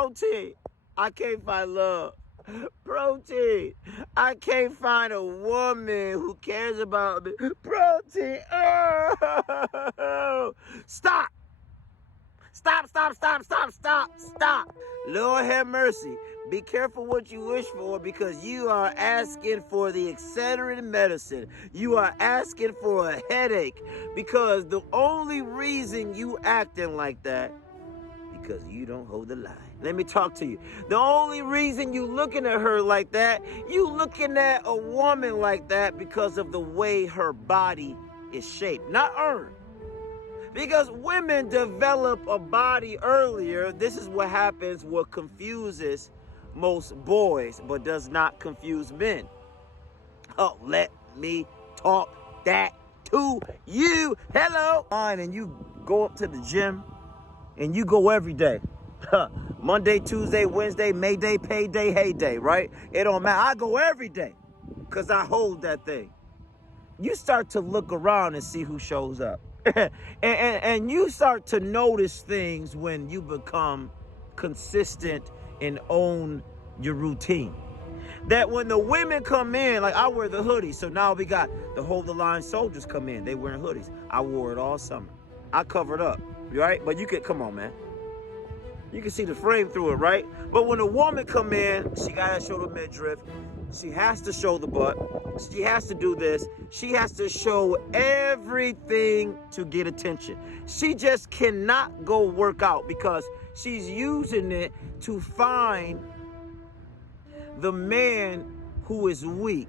Protein. I can't find love. Protein. I can't find a woman who cares about me. Protein. Oh. Stop. Stop. Lord have mercy. Be careful what you wish for, because you are asking for the Excedrin medicine. You are asking for a headache, because the only reason you acting like that, because you don't hold the line. Let me talk to you. The only reason you looking at her like that, you looking at a woman like that because of the way her body is shaped, not earned. Because women develop a body earlier. This is what happens, what confuses most boys, but does not confuse men. Oh, let me talk that to you. Hello. And you go up to the gym and you go every day. Monday, Tuesday, Wednesday, Mayday, payday, heyday, right? It don't matter. I go every day because I hold that thing. You start to look around and see who shows up. and you start to notice things when you become consistent and own your routine. That when the women come in, like I wear the hoodie, so now we got the hold the line soldiers come in. They wearing hoodies. I wore it all summer. I covered up, right? But you can, come on, man. You can see the frame through it, right? But when a woman come in, she gotta show the midriff. She has to show the butt. She has to do this. She has to show everything to get attention. She just cannot go work out because she's using it to find the man who is weak.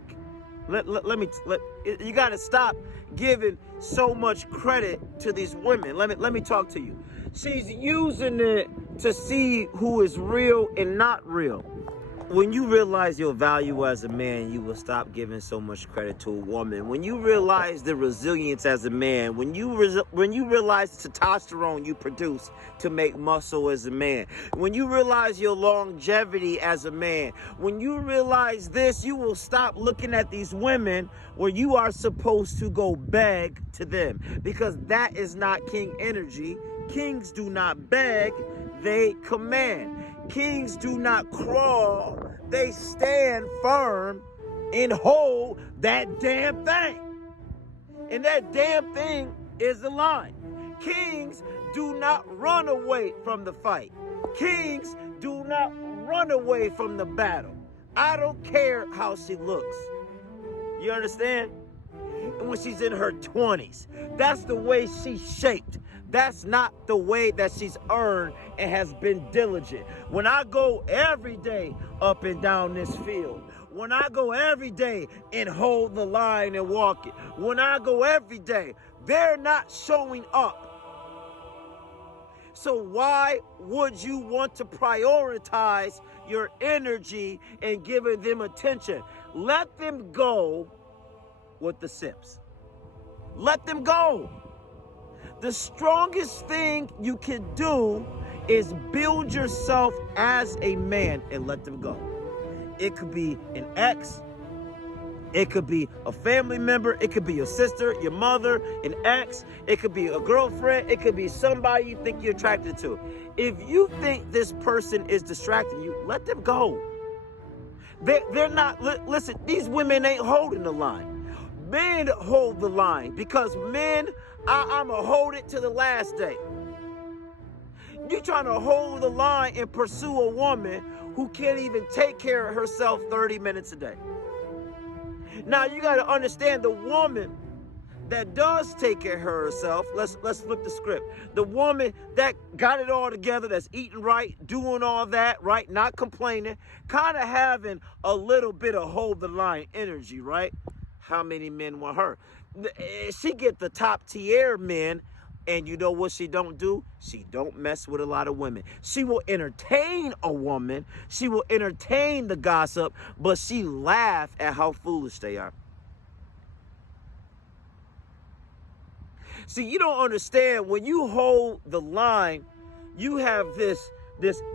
You got to stop giving so much credit to these women. Let me talk to you. She's using it to see who is real and not real. When you realize your value as a man, you will stop giving so much credit to a woman. When you realize the resilience as a man, when you realize the testosterone you produce to make muscle as a man, when you realize your longevity as a man, when you realize this, you will stop looking at these women where you are supposed to go beg to them, because that is not king energy. Kings do not beg, they command. Kings do not crawl, they stand firm and hold that damn thing. And that damn thing is the line. Kings do not run away from the fight. Kings do not run away from the battle. I don't care how she looks. You understand? And when she's in her 20s, that's the way she's shaped. That's not the way that she's earned and has been diligent. When I go every day up and down this field, when I go every day and hold the line and walk it, when I go every day, they're not showing up. So why would you want to prioritize your energy and giving them attention? Let them go with the sips. Let them go. The strongest thing you can do is build yourself as a man and let them go. It could be an ex. It could be a family member. It could be your sister, your mother, an ex. It could be a girlfriend. It could be somebody you think you're attracted to. If you think this person is distracting you, let them go. They're not, listen, these women ain't holding the line. Men hold the line, because men, I'm going to hold it to the last day. You're trying to hold the line and pursue a woman who can't even take care of herself 30 minutes a day. Now, you got to understand, the woman that does take care of herself, let's flip the script. The woman that got it all together, that's eating right, doing all that, right, not complaining, kind of having a little bit of hold the line energy, right? How many men want her? She get the top tier men, and you know what she don't do? She don't mess with a lot of women. She will entertain a woman. She will entertain the gossip, but she laugh at how foolish they are. See, you don't understand. When you hold the line, you have this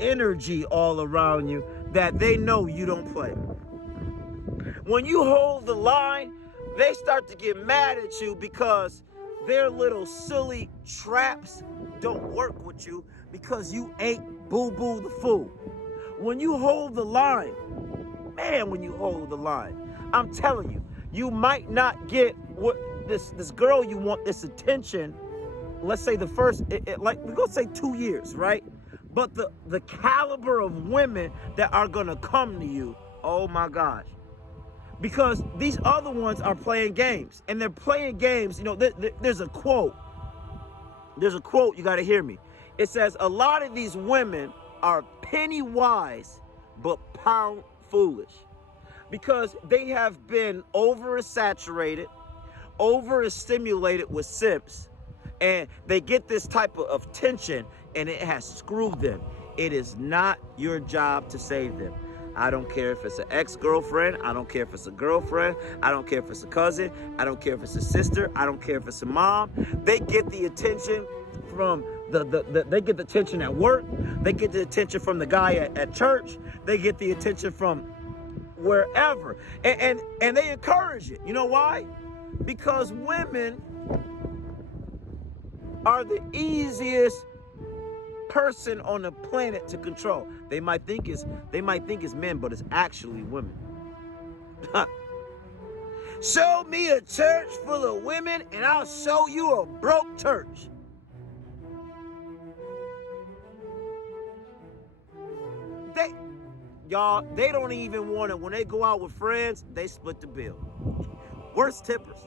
energy all around you that they know you don't play. When you hold the line, they start to get mad at you because their little silly traps don't work with you because you ain't boo-boo the fool. When you hold the line, man, when you hold the line, I'm telling you, you might not get what this girl you want, this attention. Let's say the first, like we're gonna say 2 years, right? But the caliber of women that are gonna come to you, oh my gosh. Because these other ones are playing games, and they're playing games. You know, there's a quote. There's a quote, you gotta hear me. It says, a lot of these women are penny wise, but pound foolish. Because they have been oversaturated, overstimulated with simps, and they get this type of tension, and it has screwed them. It is not your job to save them. I don't care if it's an ex-girlfriend. I don't care if it's a girlfriend. I don't care if it's a cousin. I don't care if it's a sister. I don't care if it's a mom. They get the attention from they get the attention at work. They get the attention from the guy at church. They get the attention from wherever. And they encourage it. You know why? Because women are the easiest person on the planet to control. They might think it's men, but it's actually women. Show me a church full of women, and I'll show you a broke church. They don't even want to, when they go out with friends, they split the bill. Worst tippers.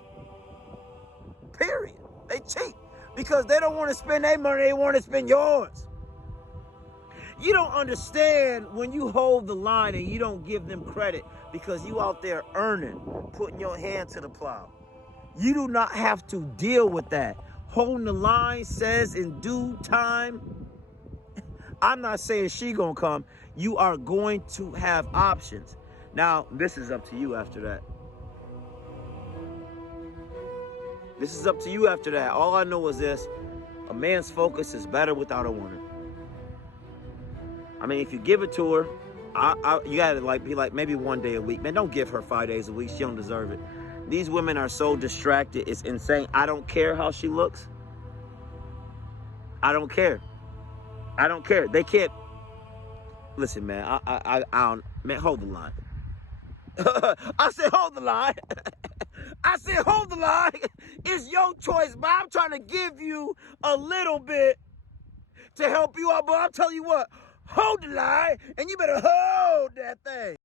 Period. They cheat because they don't want to spend their money, they want to spend yours. You don't understand when you hold the line and you don't give them credit because you out there earning, putting your hand to the plow. You do not have to deal with that. Holding the line says in due time, I'm not saying she gonna come. You are going to have options. Now, this is up to you after that. This is up to you after that. All I know is this: a man's focus is better without a woman. I mean, if you give it to her, you gotta be like maybe 1 day a week. Man, don't give her 5 days a week. She don't deserve it. These women are so distracted. It's insane. I don't care how she looks. I don't care. I don't care. They can't. Listen, man. I don't. Man, hold the line. I said hold the line. I said hold the line. It's your choice, but I'm trying to give you a little bit to help you out. But I'll tell you what. Hold the line, and you better hold that thing.